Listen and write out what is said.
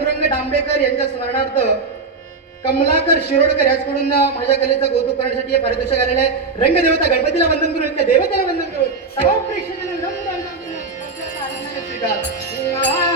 पांडुरंग डांबेकर यांच्या स्मरणार्थ कमलाकर शिरोडकर याचकडून माझ्या कलेचं कौतुक करण्यासाठी हे पारितोषिक आलेलं आहे. रंगदेवता गणपतीला वंदन करून त्या देवतेला वंदन करून सर्व प्रेक्षकांना नम्र स्वीकार.